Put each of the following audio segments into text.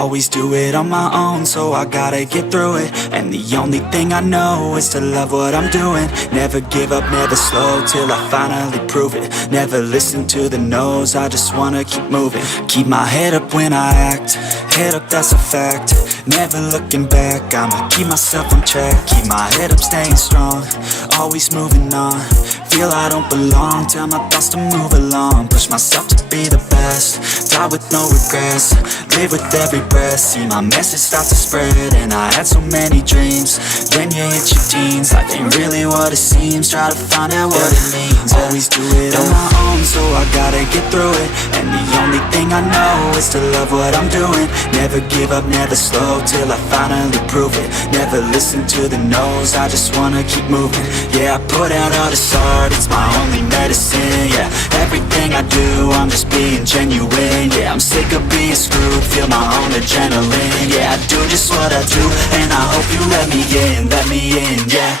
always do it on my own, so I gotta get through it. And the only thing I know is to love what I'm doing. Never give up, never slow, till I finally prove it. Never listen to the no's, I just wanna keep moving. Keep my head up when I act, head up, that's a fact. Never looking back, I'ma keep myself on track. Keep my head up, staying strong, always moving on. Feel I don't belong, tell my thoughts to move along. Push myself to be the best, die with no regrets. Live with every breath, see my message start to spread. And I had so many dreams, then you hit your teens. Life ain't really what it seems, try to find out what it means. Always do it on my own, so I gotta get through it. And the only thing I know is to love what I'm doing. Never give up, never slow, till I finally prove it. Never listen to the no's, I just wanna keep moving. Yeah, I put out all this art, it's my only medicine. Yeah, everything I do, I'm just being genuine. Yeah, I'm sick of being screwed, feel my own adrenaline. Yeah, I do just what I do, and I hope you let me in, yeah.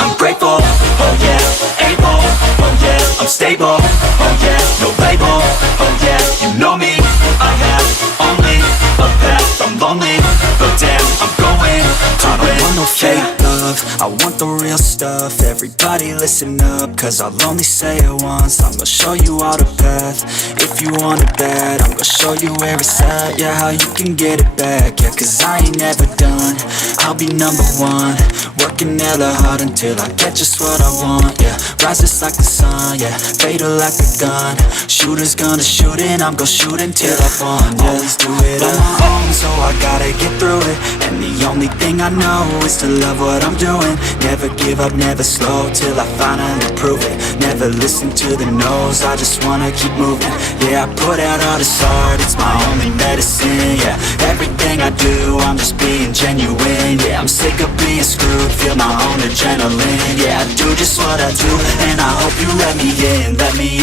I'm grateful, oh yeah, able, oh yeah, I'm stable, oh yeah, no label, oh yeah, you know me, I have only a path, I'm lonely, but damn, I'm going to win. I don't want no fake love, I want the real stuff. Everybody listen up, cause I'll only say it once. I'm gonna show you all the path, if you want it bad. I'm gonna show you where it's at, yeah, how you can get it back. Yeah, cause I ain't never done, I'll be number one. Working hella hard until I get just what I want, yeah. Rises like the sun, yeah, fatal like a gun. Shooters gonna shoot and I'm gonna shoot until I won, yeah. Always do it on my own, so I gotta get through it. And the only thing I know is to love what I'm doing. Never give up, never slow, till I finally prove it. Never listen to the no's, I just wanna keep moving. Yeah, I put out all this art, it's my only medicine. Yeah, everything I do, I'm just being genuine. Yeah, I'm sick of being screwed, feel my own adrenaline. Yeah, I do just what I do, and I hope you let me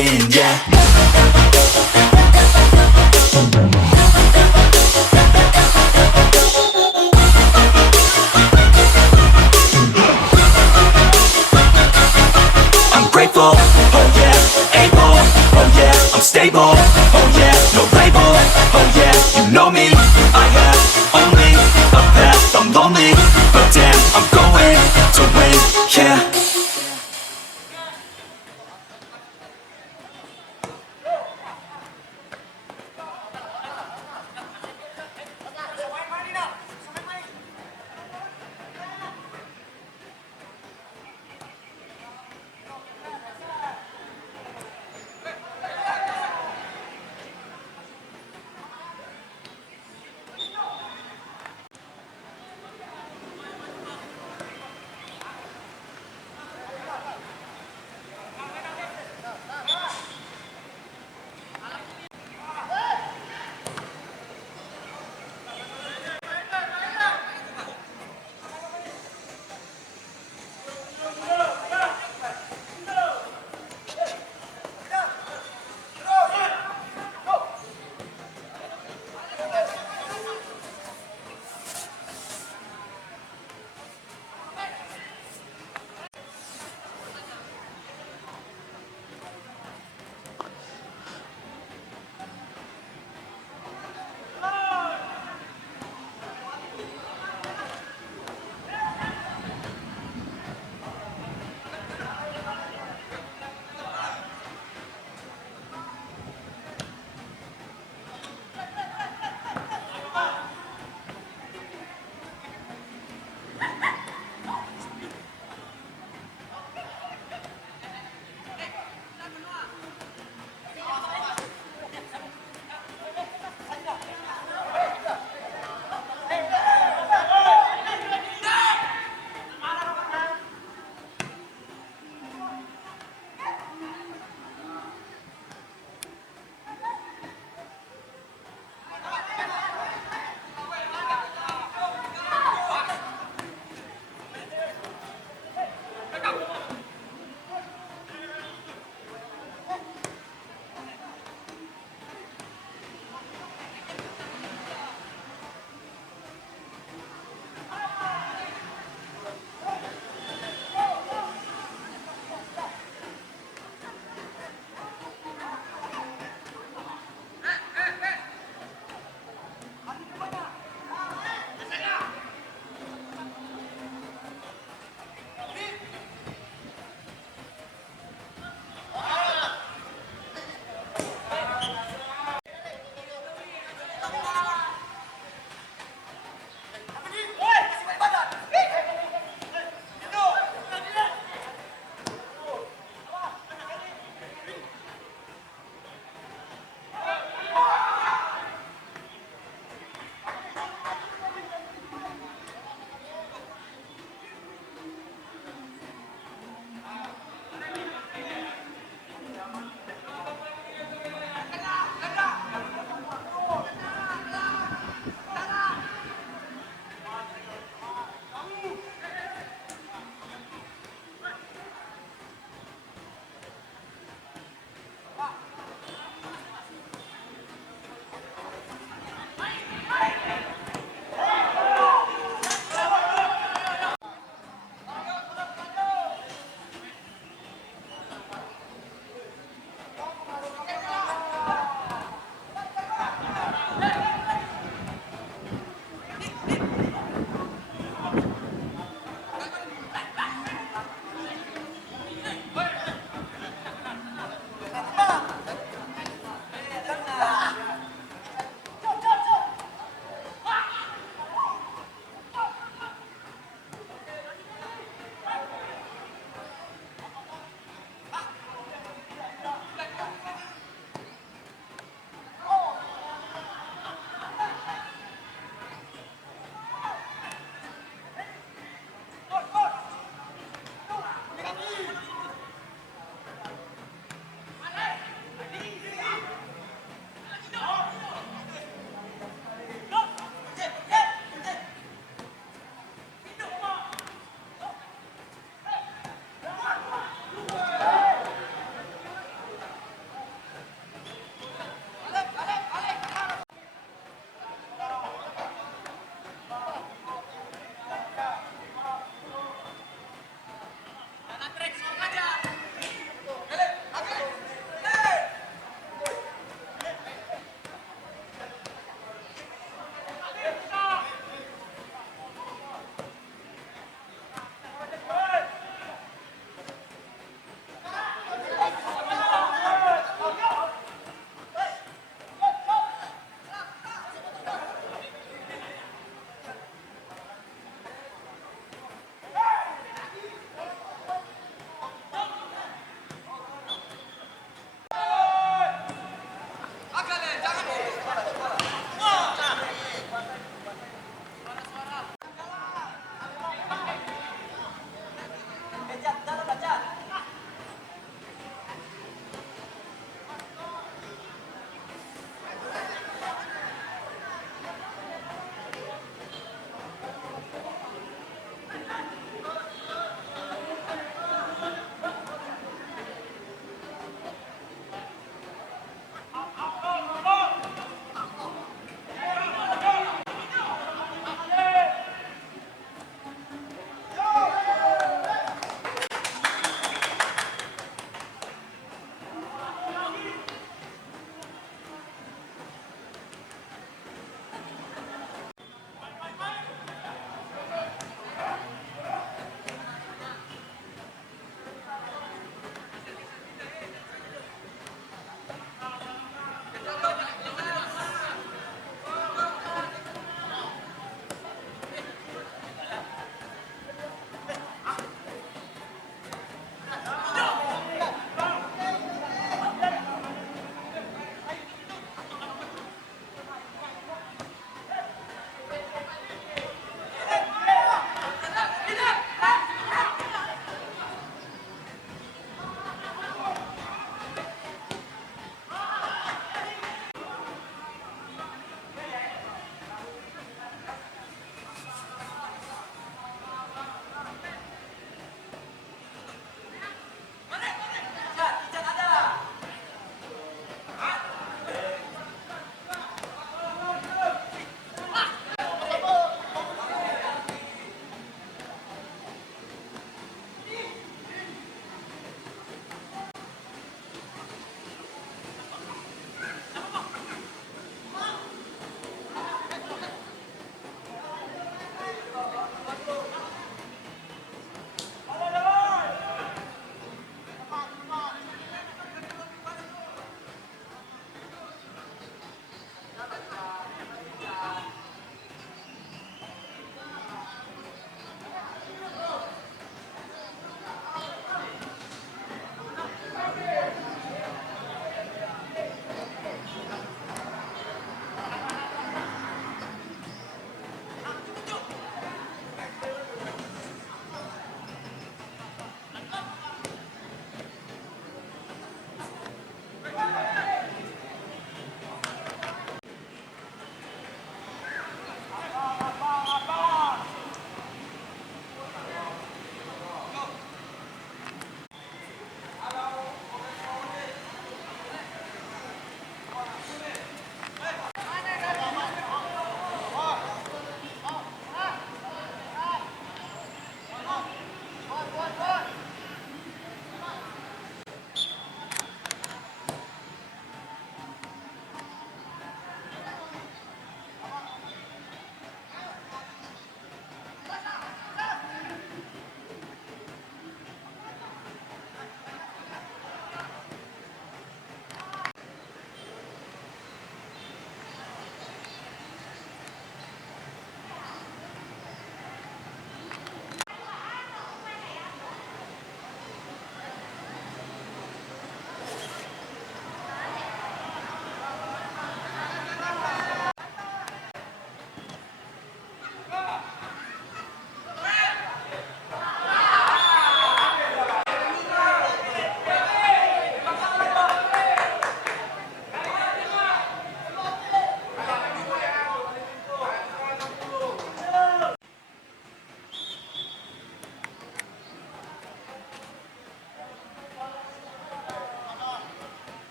in, yeah. Grateful, oh yeah, able, oh yeah, I'm stable, oh yeah, no label, oh yeah, you know me, I have only a path, I'm lonely, but damn, I'm going to win, yeah.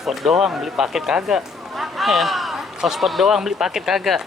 hotspot doang beli paket kagak. Ya, hotspot doang beli paket kagak.